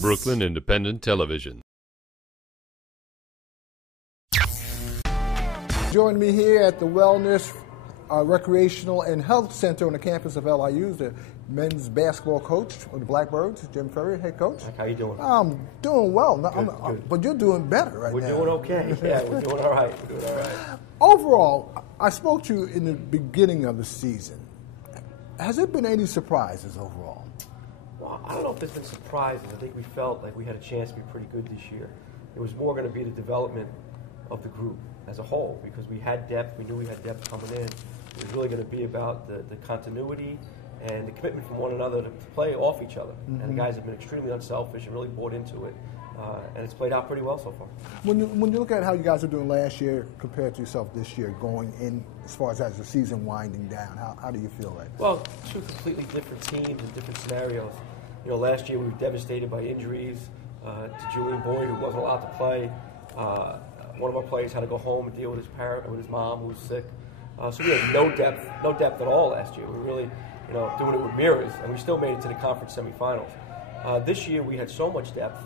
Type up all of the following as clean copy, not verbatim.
Brooklyn Independent Television. Joining me here at the Wellness, Recreational, and Health Center on the campus of LIU is the men's basketball coach of the Blackbirds, Jim Ferry, head coach. How you doing? I'm doing well, Good. But you're doing better right now. We're doing okay. Yeah, we're doing all right. Overall, I spoke to you in the beginning of the season. Has there been any surprises overall? Well, I don't know if there's been surprises. I think we felt like we had a chance to be pretty good this year. It was more going to be the development of the group as a whole, because we had depth. We knew we had depth coming in. It was really going to be about the continuity and the commitment from one another to play off each other. Mm-hmm. And the guys have been extremely unselfish and really bought into it. And it's played out pretty well so far. When you look at how you guys are doing last year compared to yourself this year, going in as far as the season winding down, how do you feel right now? Well, two completely different teams and different scenarios. You know, last year we were devastated by injuries to Julian Boyd, who wasn't allowed to play. One of our players had to go home and deal with his mom, who was sick. So we had no depth at all last year. We were really, doing it with mirrors, and we still made it to the conference semifinals. This year we had so much depth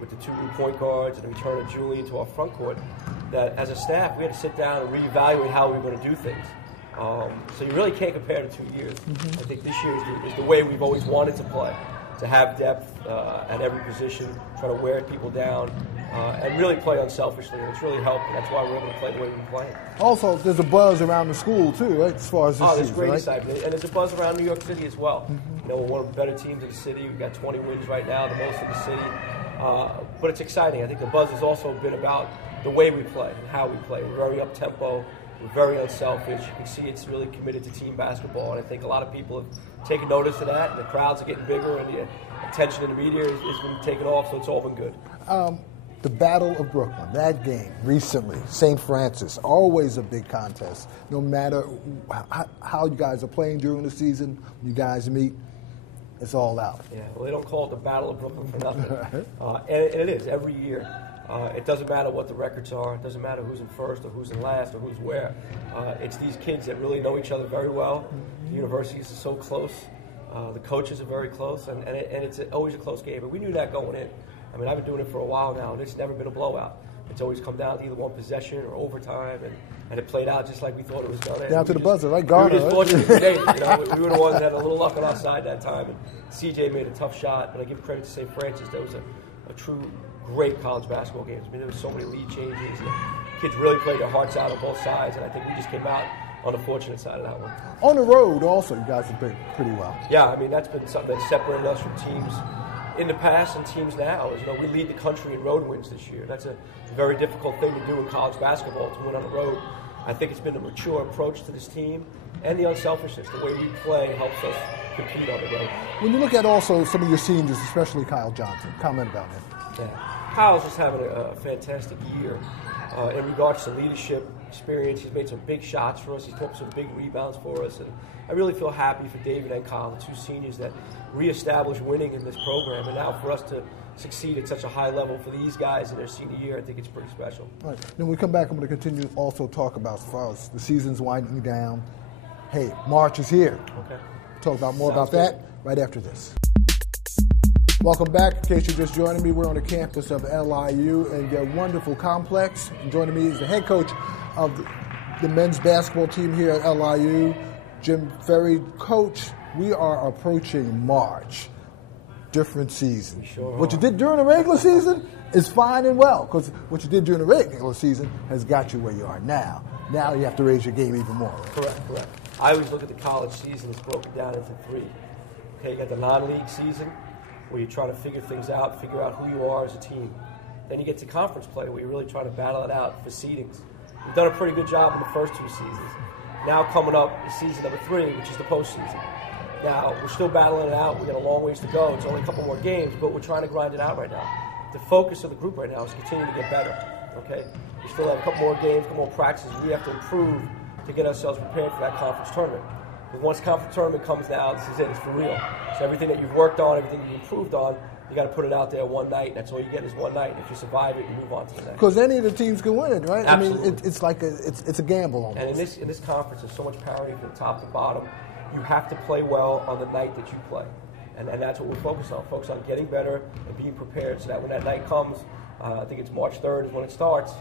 with the two new point guards and the return of Julian to our front court that as a staff we had to sit down and reevaluate how we were going to do things. So you really can't compare the 2 years. Mm-hmm. I think this year is the way we've always wanted to play, to have depth at every position, try to wear people down, and really play unselfishly. And it's really helped, and that's why we're able to play the way we're playing. Also, there's a buzz around the school, too, right, as far as this there's season, great right? excitement. And there's a buzz around New York City as well. Mm-hmm. We're one of the better teams in the city. We've got 20 wins right now, the most in the city. But it's exciting. I think the buzz has also been about the way we play and how we play. We're very up-tempo. We're very unselfish. You can see it's really committed to team basketball, and I think a lot of people have taken notice of that, and the crowds are getting bigger, and the attention in the media has been taken off, so it's all been good. The Battle of Brooklyn, that game recently, St. Francis, always a big contest. No matter how you guys are playing during the season, you guys meet, it's all out. Yeah, well, they don't call it the Battle of Brooklyn for nothing. And it is every year. It doesn't matter what the records are. It doesn't matter who's in first or who's in last or who's where. It's these kids that really know each other very well. The universities are so close. The coaches are very close, and it's always a close game. But we knew that going in. I mean, I've been doing it for a while now, and it's never been a blowout. It's always come down to either one possession or overtime, and it played out just like we thought it was going to. Down to the buzzer, right? We were just fortunate today. We were the ones that had a little luck on our side that time, and CJ made a tough shot, but I give credit to St. Francis. That was a true great college basketball games. I mean, there was so many lead changes. And kids really played their hearts out on both sides, and I think we just came out on the fortunate side of that one. On the road, also, you guys have played pretty well. Yeah, I mean, that's been something that's separated us from teams in the past and teams now. We lead the country in road wins this year. That's a very difficult thing to do in college basketball, to win on the road. I think it's been a mature approach to this team, and the unselfishness. The way we play helps us compete on the road. When you look at also some of your seniors, especially Kyle Johnson, comment about him. Yeah. Kyle's just having a fantastic year in regards to leadership experience. He's made some big shots for us. He's put up some big rebounds for us. And I really feel happy for David and Kyle, the two seniors that reestablished winning in this program. And now for us to succeed at such a high level for these guys in their senior year, I think it's pretty special. All right. Then when we come back, I'm going to continue to also talk about, as far as the season's winding down. Hey, March is here. Okay. Talk about more about that right after this. Welcome back. In case you're just joining me, we're on the campus of LIU and their wonderful complex. And joining me is the head coach of the men's basketball team here at LIU, Jim Ferry. Coach, we are approaching March. Different season. Sure. What you did during the regular season is fine and well, because what you did during the regular season has got you where you are now. Now you have to raise your game even more. Correct. I always look at the college season as broken down into three. Okay, you got the non-league season, where you're trying to figure things out, figure out who you are as a team. Then you get to conference play, where you're really trying to battle it out for seedings. We've done a pretty good job in the first two seasons. Now coming up is season number 3, which is the postseason. Now, we're still battling it out. We've got a long ways to go. It's only a couple more games, but we're trying to grind it out right now. The focus of the group right now is continuing to get better, okay? We still have a couple more games, a couple more practices. We have to improve to get ourselves prepared for that conference tournament. But once conference tournament comes now, this is it. It's for real. So everything that you've worked on, everything you've improved on, you got to put it out there one night. That's all you get is one night. If you survive it, you move on to the next. Because any of the teams can win it, right? Absolutely. I mean, it's like it's a gamble almost. And in this conference, there's so much parity from the top to bottom. You have to play well on the night that you play. And that's what we're focused on. Focus on getting better and being prepared so that when that night comes, I think it's March 3rd is when it starts,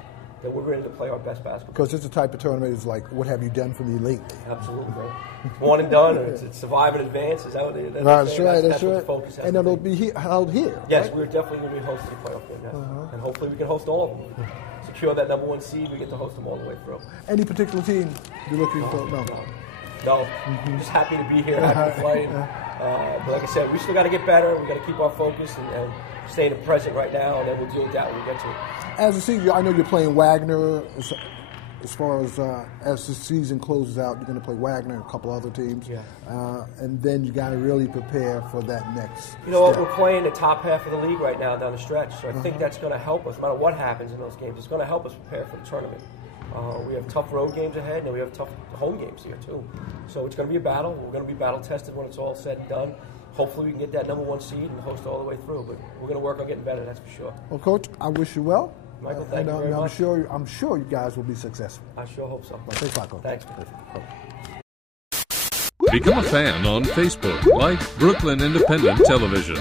that we're ready to play our best basketball. Because it's the type of tournament is like, what have you done for me lately? Absolutely, man. It's one and done, or it's survive and advance. Is that what that's right. That's what right. the focus has and to it'll be held here. Yes, right? we're definitely going to be hosting a playoff game, yes. And hopefully we can host all of them. Secure that number 1 seed, we get to host them all the way through. Any particular team you're looking for? No. I'm just happy to be here, happy to play. But like I said, we still got to get better. We got to keep our focus and stay in the present right now, and then we'll deal with that when we get to it. As a senior, I know you're playing Wagner. As far as the season closes out, you're going to play Wagner and a couple other teams. Yeah. And then you got to really prepare for that next You know what? step. We're playing the top half of the league right now down the stretch, so I think that's going to help us. No matter what happens in those games, it's going to help us prepare for the tournament. We have tough road games ahead, and we have tough home games here too. So it's going to be a battle. We're going to be battle tested when it's all said and done. Hopefully we can get that number 1 seed and host all the way through. But we're going to work on getting better, that's for sure. Well, Coach, I wish you well. Michael, thank you very much. I'm sure you guys will be successful. I sure hope so. Well, thanks a lot, Coach. Thanks. Become a fan on Facebook. Like Brooklyn Independent Television.